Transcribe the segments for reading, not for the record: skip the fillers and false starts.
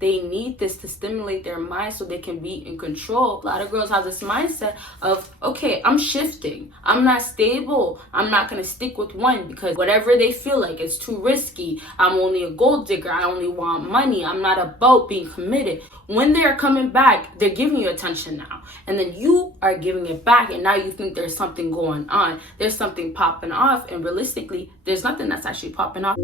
they need this to stimulate their mind so they can be in control. A lot of girls have this mindset of, okay, I'm shifting, I'm not stable, I'm not going to stick with one because whatever they feel like it's too risky. I'm only a gold digger, I only want money, I'm not about being committed. When they're coming back, they're giving you attention now, and then you are giving it back, and now you think there's something going on, there's something popping off, and realistically there's nothing that's actually popping off.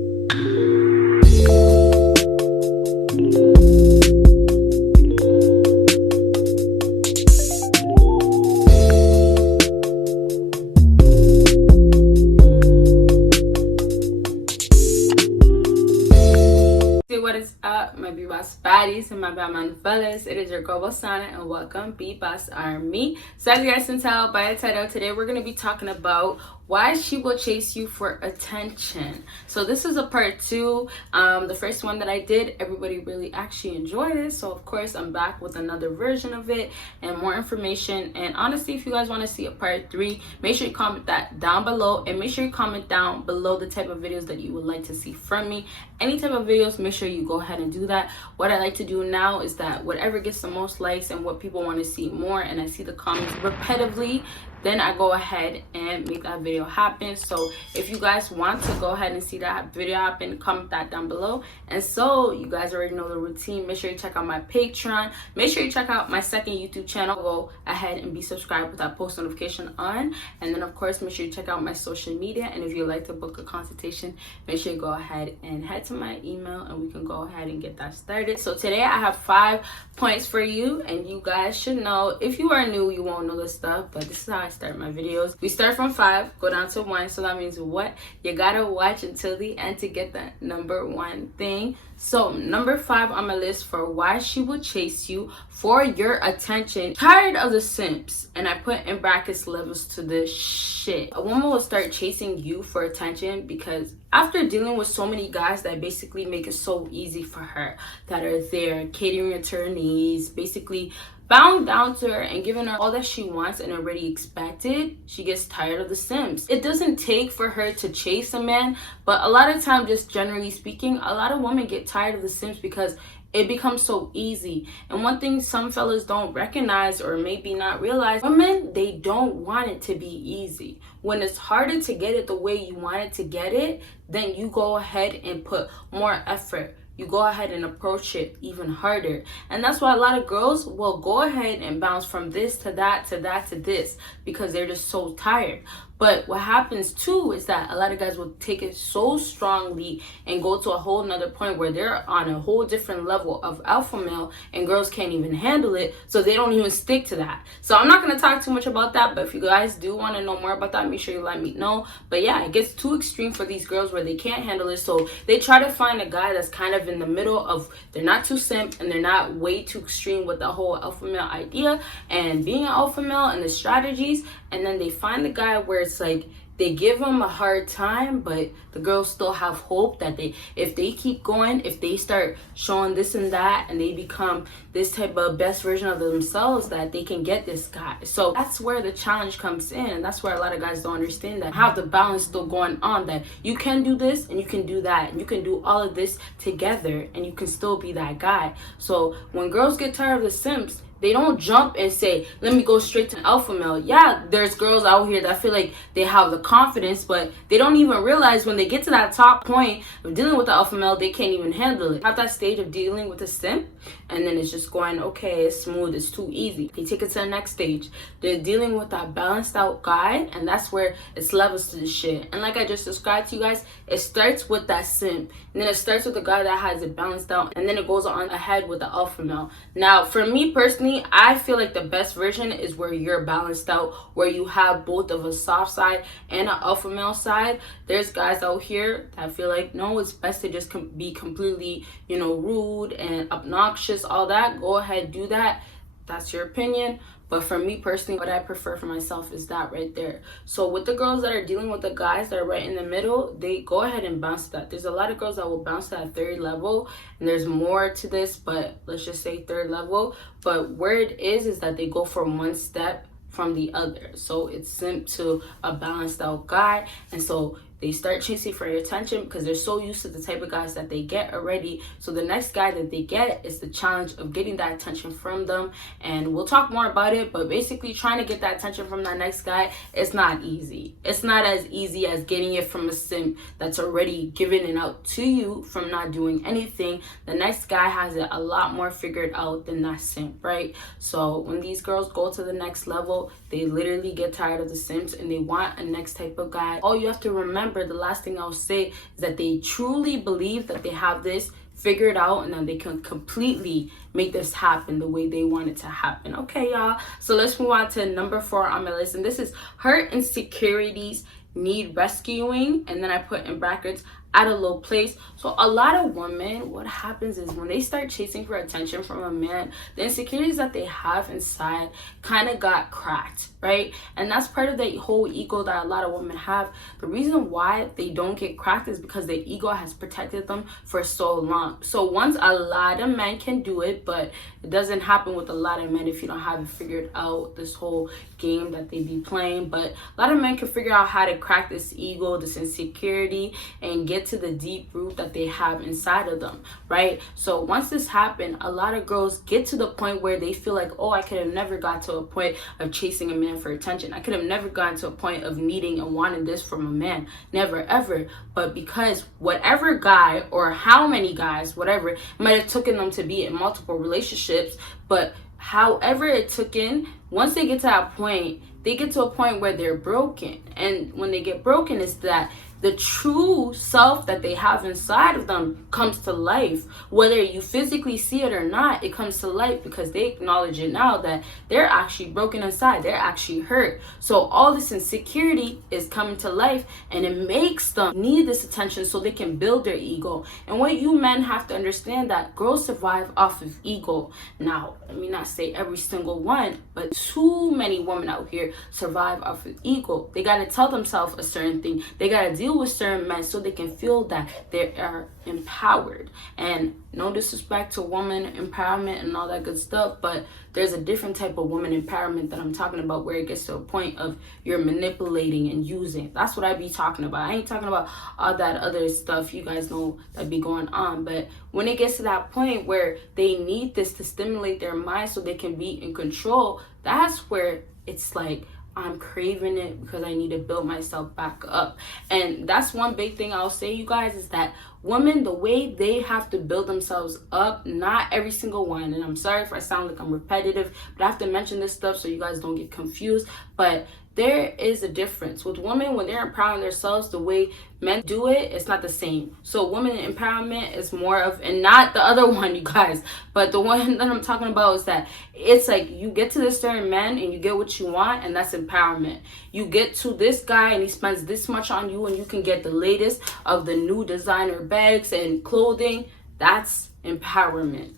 What is up, my BBossBaddies and my bad man fellas? It is your girl Bosana, and welcome BBossArmy. So as you guys can tell by the title, today we're going to be talking about why she will chase you for attention. So this is a part 2. The first one that I did, everybody really actually enjoyed it, so of course I'm back with another version of it and more information. And honestly, if you guys want to see a part 3, make sure you comment that down below, and make sure you comment down below the type of videos that you would like to see from me. Any type of videos, make sure you go ahead and do that. What I like to do now is that whatever gets the most likes and what people want to see more, and I see the comments repetitively, then I go ahead and make that video happen. So if you guys want to go ahead and see that video happen, comment that down below. And so you guys already know the routine. Make sure you check out my Patreon, make sure you check out my second YouTube channel. Go ahead and be subscribed with that post notification on, and then of course make sure you check out my social media. And if you'd like to book a consultation, make sure you go ahead and head to my email and we can go ahead and get that started. So today I have 5 points for you, and you guys should know. If you are new, you won't know this stuff, but this is how I start my videos. We start from 5, go down to 1, so that means what? You gotta watch until the end to get that number 1 thing. So number 5 on my list for why she will chase you for your attention. Tired of the simps, and I put in brackets levels to this shit. A woman will start chasing you for attention because after dealing with so many guys that basically make it so easy for her, that are there catering to her needs, basically bowing down to her and giving her all that she wants and already expected, she gets tired of the sims. It doesn't take for her to chase a man, but a lot of times, just generally speaking, a lot of women get tired of the sims because it becomes so easy. And one thing some fellas don't recognize, or maybe not realize, women, they don't want it to be easy. When it's harder to get it the way you want it to get it, then you go ahead and put more effort. You go ahead and approach it even harder. And that's why a lot of girls will go ahead and bounce from this to that to that to this because they're just so tired. But what happens too is that a lot of guys will take it so strongly and go to a whole nother point where they're on a whole different level of alpha male, and girls can't even handle it, so they don't even stick to that. So I'm not going to talk too much about that, but if you guys do want to know more about that, make sure you let me know. But yeah, it gets too extreme for these girls where they can't handle it, so they try to find a guy that's kind of in the middle of, they're not too simp and they're not way too extreme with the whole alpha male idea and being an alpha male and the strategies. And then they find the guy where it's like they give them a hard time, but the girls still have hope that if they keep going, if they start showing this and that, and they become this type of best version of themselves, that they can get this guy. So that's where the challenge comes in, and that's where a lot of guys don't understand that, have the balance still going on, that you can do this and you can do that, and you can do all of this together, and you can still be that guy. So when girls get tired of the simps, they don't jump and say, let me go straight to an alpha male. Yeah, there's girls out here that feel like they have the confidence, but they don't even realize when they get to that top point of dealing with the alpha male, they can't even handle it. Have that stage of dealing with a simp, and then it's just going, okay, it's smooth, it's too easy. They take it to the next stage. They're dealing with that balanced out guy, and that's where it's levels to the shit. And like I just described to you guys, it starts with that simp, and then it starts with the guy that has it balanced out, and then it goes on ahead with the alpha male. Now, for me personally, I feel like the best version is where you're balanced out, where you have both of a soft side and an alpha male side. There's guys out here that feel like, no, it's best to just be completely, rude and obnoxious, all that. Go ahead, do that. That's your opinion. But for me personally, what I prefer for myself is that right there. So with the girls that are dealing with the guys that are right in the middle, they go ahead and bounce that. There's a lot of girls that will bounce that 3rd level, and there's more to this, but let's just say 3rd level. But where it is that they go from one step from the other. So it's simp to a balanced out guy, and so they start chasing for your attention because they're so used to the type of guys that they get already. So the next guy that they get is the challenge of getting that attention from them. And we'll talk more about it, but basically trying to get that attention from that next guy, it's not easy. It's not as easy as getting it from a simp that's already giving it out to you from not doing anything. The next guy has it a lot more figured out than that simp, right? So when these girls go to the next level, they literally get tired of the simps and they want a next type of guy. All you have to remember, the last thing I'll say, is that they truly believe that they have this figured out and then they can completely make this happen the way they want it to happen. Okay, y'all, so let's move on to number 4 on my list, and this is her insecurities need rescuing, and then I put in brackets at a low place. So a lot of women, what happens is when they start chasing for attention from a man, the insecurities that they have inside kind of got cracked, right? And that's part of the whole ego that a lot of women have. The reason why they don't get cracked is because their ego has protected them for so long. So once a lot of men can do it, but it doesn't happen with a lot of men if you don't have it figured out, this whole game that they be playing. But a lot of men can figure out how to crack this ego, this insecurity, and get to the deep root that they have inside of them, right? So once this happened, a lot of girls get to the point where they feel like, oh, I could have never got to a point of chasing a man for attention. I could have never gotten to a point of needing and wanting this from a man. Never, ever. But because whatever guy or how many guys, whatever, it might have taken them to be in multiple relationships, but however it took in, once they get to that point, they get to a point where they're broken. And when they get broken, it's that the true self that they have inside of them comes to life. Whether you physically see it or not, it comes to life because they acknowledge it now that they're actually broken inside. They're actually hurt. So all this insecurity is coming to life, and it makes them need this attention so they can build their ego. And what you men have to understand, that girls survive off of ego. Now, let me not say every single one, but too many women out here survive off of ego. They got to tell themselves a certain thing. They got to deal with certain men so they can feel that they are empowered. And no disrespect to woman empowerment and all that good stuff, but there's a different type of woman empowerment that I'm talking about, where it gets to a point of you're manipulating and using. That's what I be talking about. I ain't talking about all that other stuff you guys know that be going on. But when it gets to that point where they need this to stimulate their mind so they can be in control, that's where it's like, I'm craving it because I need to build myself back up. And that's one big thing I'll say, you guys, is that women, the way they have to build themselves up, not every single one, and I'm sorry if I sound like I'm repetitive, but I have to mention this stuff so you guys don't get confused, but there is a difference with women. When they're empowering themselves, the way men do it, it's not the same. So women empowerment is more of, and not the other one, you guys, but the one that I'm talking about is that it's like you get to this certain man and you get what you want, and that's empowerment. You get to this guy and he spends this much on you and you can get the latest of the new designer bags and clothing. That's empowerment.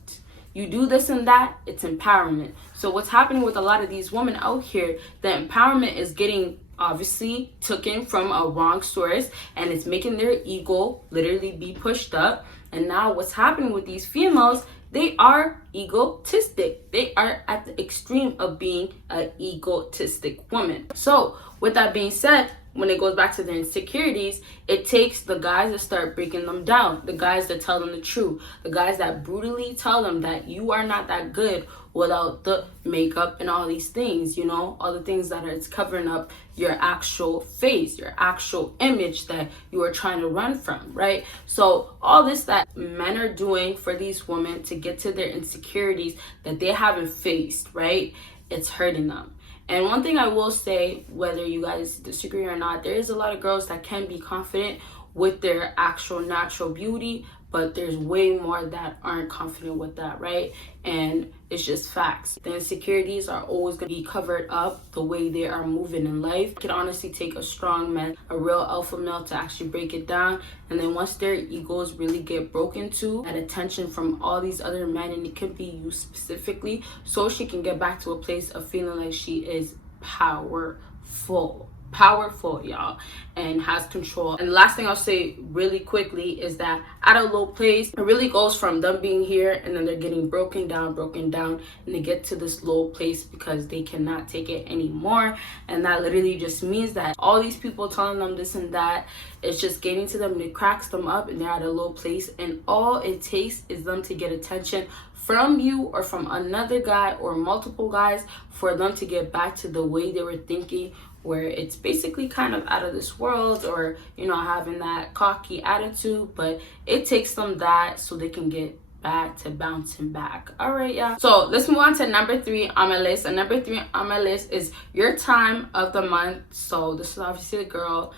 You do this and that, it's empowerment. So what's happening with a lot of these women out here, the empowerment is getting obviously taken from a wrong source, and it's making their ego literally be pushed up. And now what's happening with these females, they are egotistic. They are at the extreme of being an egotistic woman. So with that being said, when it goes back to their insecurities, it takes the guys that start breaking them down, the guys that tell them the truth, the guys that brutally tell them that you are not that good without the makeup and all these things, you know, all the things that it's covering up your actual face, your actual image that you are trying to run from, right? So all this that men are doing for these women to get to their insecurities that they haven't faced, right? It's hurting them. And one thing I will say, whether you guys disagree or not, there is a lot of girls that can be confident with their actual natural beauty, but there's way more that aren't confident with that, right? And it's just facts. The insecurities are always going to be covered up the way they are moving in life. It can honestly take a strong man, a real alpha male, to actually break it down. And then once their egos really get broken to, that attention from all these other men, and it could be you specifically, so she can get back to a place of feeling like she is powerful. powerful, y'all, and has control. And the last thing I'll say really quickly is that at a low place, it really goes from them being here and then they're getting broken down, and they get to this low place because they cannot take it anymore. And that literally just means that all these people telling them this and that, it's just getting to them and it cracks them up, and they're at a low place, and all it takes is them to get attention from you or from another guy or multiple guys for them to get back to the way they were thinking, where it's basically kind of out of this world, or having that cocky attitude. But it takes them that so they can get back to bouncing back. All right, yeah, so let's move on to number 3 on my list. And number 3 on my list is your time of the month. So this is obviously the girl,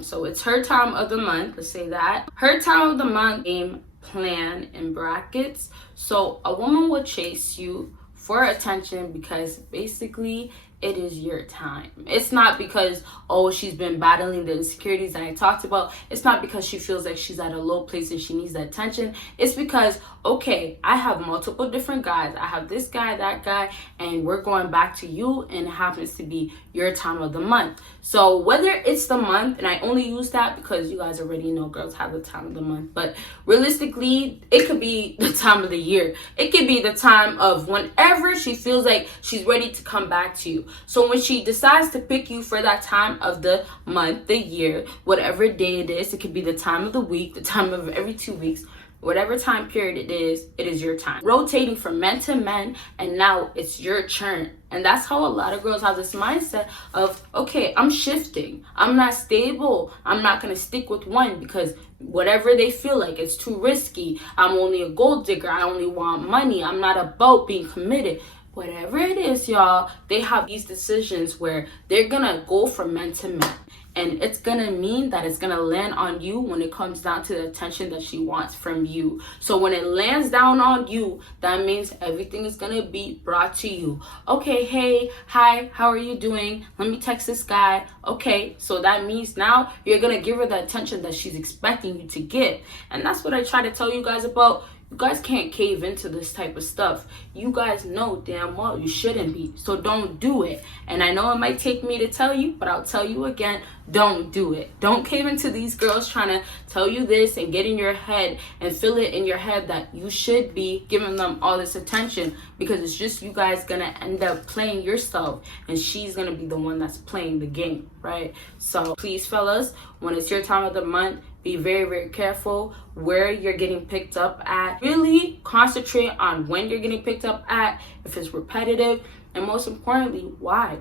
so it's her time of the month. Let's say that her time of the month, game plan in brackets. So a woman will chase you for attention because basically it is your time. It's not because, oh, she's been battling the insecurities that I talked about. It's not because she feels like she's at a low place and she needs the attention. It's because, okay, I have multiple different guys. I have this guy, that guy, and we're going back to you, and it happens to be your time of the month. So whether it's the month, and I only use that because you guys already know girls have the time of the month, but realistically, it could be the time of the year. It could be the time of whenever she feels like she's ready to come back to you. So when she decides to pick you for that time of the month, the year, whatever day it is, it could be the time of the week, the time of every 2 weeks, whatever time period it is your time. Rotating from men to men, and now it's your turn. And that's how a lot of girls have this mindset of, okay, I'm shifting. I'm not stable. I'm not going to stick with one because whatever they feel like, it's too risky. I'm only a gold digger. I only want money. I'm not about being committed. Whatever it is, y'all, they have these decisions where they're going to go from men to men. And it's going to mean that it's going to land on you when it comes down to the attention that she wants from you. So when it lands down on you, that means everything is going to be brought to you. Okay, hey, hi, how are you doing? Let me text this guy. Okay, so that means now you're going to give her the attention that she's expecting you to get. And that's what I try to tell you guys about. You guys can't cave into this type of stuff. You guys know damn well you shouldn't be. So don't do it. And I know it might take me to tell you, but I'll tell you again, don't do it. Don't cave into these girls trying to tell you this and get in your head and feel it in your head that you should be giving them all this attention, because it's just you guys gonna end up playing yourself and she's gonna be the one that's playing the game, right? So please, fellas, when it's your time of the month, be very, very careful where you're getting picked up at. Really concentrate on when you're getting picked up at, if it's repetitive, and most importantly, why,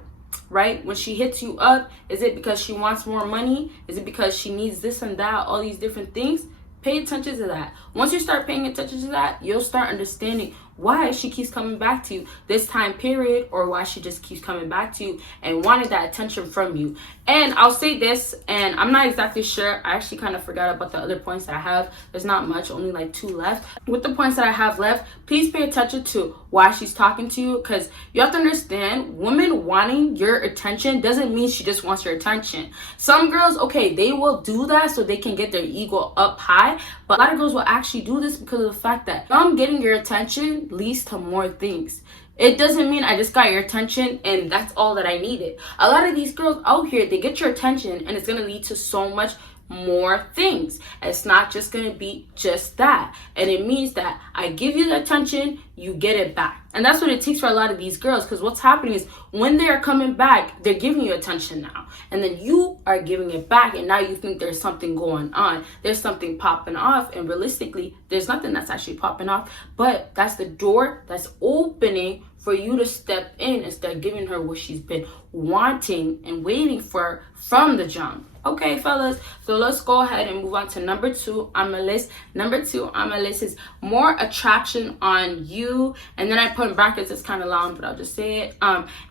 right? When she hits you up, is it because she wants more money? Is it because she needs this and that, all these different things? Pay attention to that. Once you start paying attention to that, you'll start understanding why she keeps coming back to you this time period, or why she just keeps coming back to you and wanted that attention from you. And I'll say this, and I'm not exactly sure. I actually kind of forgot about the other points that I have. There's not much, only like 2 left. With the points that I have left, please pay attention to why she's talking to you, because you have to understand, women wanting your attention doesn't mean she just wants your attention. Some girls, okay, they will do that so they can get their ego up high, but a lot of girls will actually do this because of the fact that them getting your attention leads to more things. It doesn't mean I just got your attention and that's all that I needed. A lot of these girls out here, they get your attention and it's going to lead to so much more things. It's not just going to be just that. And it means that I give you the attention, you get it back. And that's what it takes for a lot of these girls, because what's happening is when they're coming back, they're giving you attention now. And then you are giving it back, and now you think there's something going on. There's something popping off, and realistically, there's nothing that's actually popping off, but that's the door that's opening for you to step in and start giving her what she's been wanting and waiting for from the jump. Okay, fellas, so let's go ahead and move on to number 2 on my list. Number 2 on my list is more attraction on you. And then I put in brackets, it's kind of long, but I'll just say it.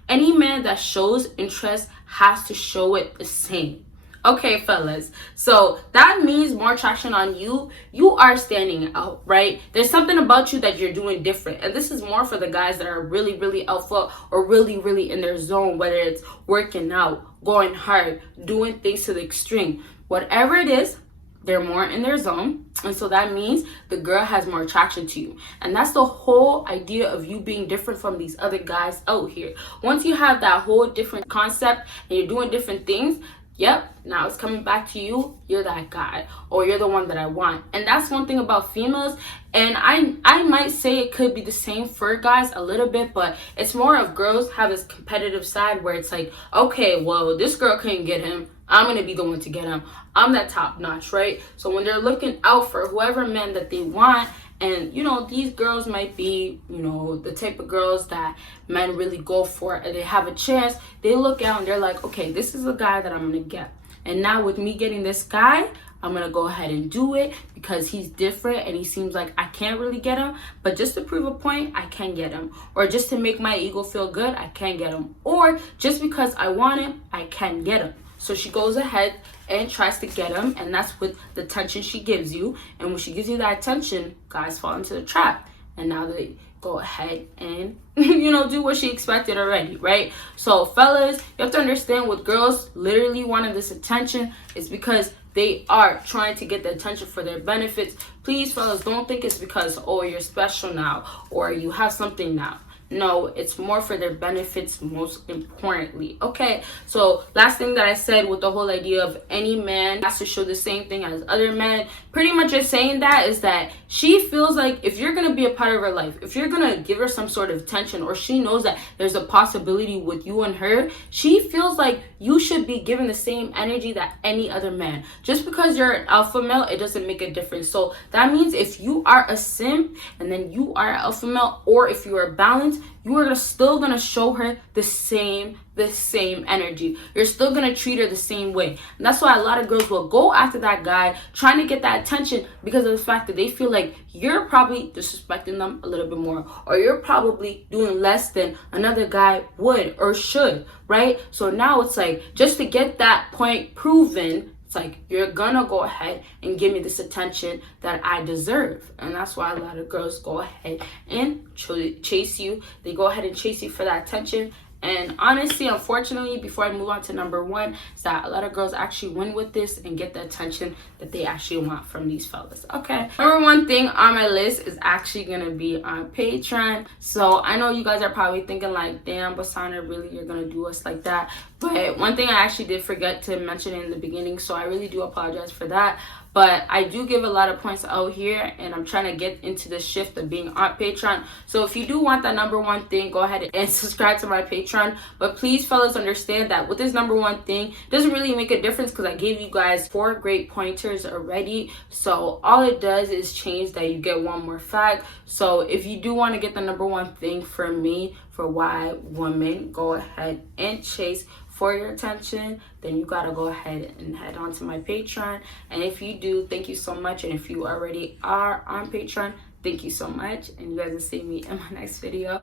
Any man that shows interest has to show it the same. Okay, fellas, so that means more traction on you. You are standing out, right? There's something about you that you're doing different. And this is more for the guys that are really, really alpha or really, really in their zone, whether it's working out, going hard, doing things to the extreme. Whatever it is, they're more in their zone, and so that means the girl has more attraction to you. And that's the whole idea of you being different from these other guys out here. Once you have that whole different concept and you're doing different things, yep, now it's coming back to you. You're that guy, or you're the one that I want. And that's one thing about females. And I might say it could be the same for guys a little bit, but it's more of girls have this competitive side where it's like, okay, well, this girl couldn't get him, I'm gonna be the one to get him. I'm that top notch, right? So when they're looking out for whoever man that they want, and you know, these girls might be, you know, the type of girls that men really go for, and they have a chance, they look out and they're like, okay, this is the guy that I'm gonna get. And now with me getting this guy, I'm gonna go ahead and do it because he's different and he seems like I can't really get him, but just to prove a point, I can get him. Or just to make my ego feel good, I can get him. Or just because I want him, I can get him. So she goes ahead and tries to get him, and that's with the attention she gives you. And when she gives you that attention, guys fall into the trap. And now they go ahead and, you know, do what she expected already, right? So fellas, you have to understand, with girls literally wanting this attention, it's because they are trying to get the attention for their benefits. Please, fellas, don't think it's because, oh, you're special now or you have something now. No, it's more for their benefits, most importantly. Okay, so last thing that I said with the whole idea of any man has to show the same thing as other men, pretty much just saying that is that she feels like if you're gonna be a part of her life, if you're gonna give her some sort of attention, or she knows that there's a possibility with you and her, she feels like you should be given the same energy that any other man. Just because you're an alpha male, it doesn't make a difference. So that means if you are a simp and then you are an alpha male, or if you are balanced, you are still gonna show her the same energy. You're still gonna treat her the same way. And that's why a lot of girls will go after that guy, trying to get that attention, because of the fact that they feel like you're probably disrespecting them a little bit more, or you're probably doing less than another guy would or should, right? So now it's like, just to get that point proven, it's like, you're gonna go ahead and give me this attention that I deserve. And that's why a lot of girls go ahead and chase you. They go ahead and chase you for that attention. And honestly, unfortunately, before I move on to number one, is that a lot of girls actually win with this and get the attention that they actually want from these fellas. Okay, number one thing on my list is actually gonna be on Patreon. So I know you guys are probably thinking like, damn, Bosana, really, you're gonna do us like that? But one thing I actually did forget to mention in the beginning, so I really do apologize for that. But I do give a lot of points out here, and I'm trying to get into the shift of being on Patreon. So if you do want that number one thing, go ahead and subscribe to my Patreon. But please, fellas, understand that with this number one thing, it doesn't really make a difference because I gave you guys 4 great pointers already. So all it does is change that you get one more fact. So if you do want to get the number one thing from me for why women go ahead and chase for your attention, then you gotta go ahead and head on to my Patreon. And if you do, thank you so much. And if you already are on Patreon, thank you so much. And you guys will see me in my next video.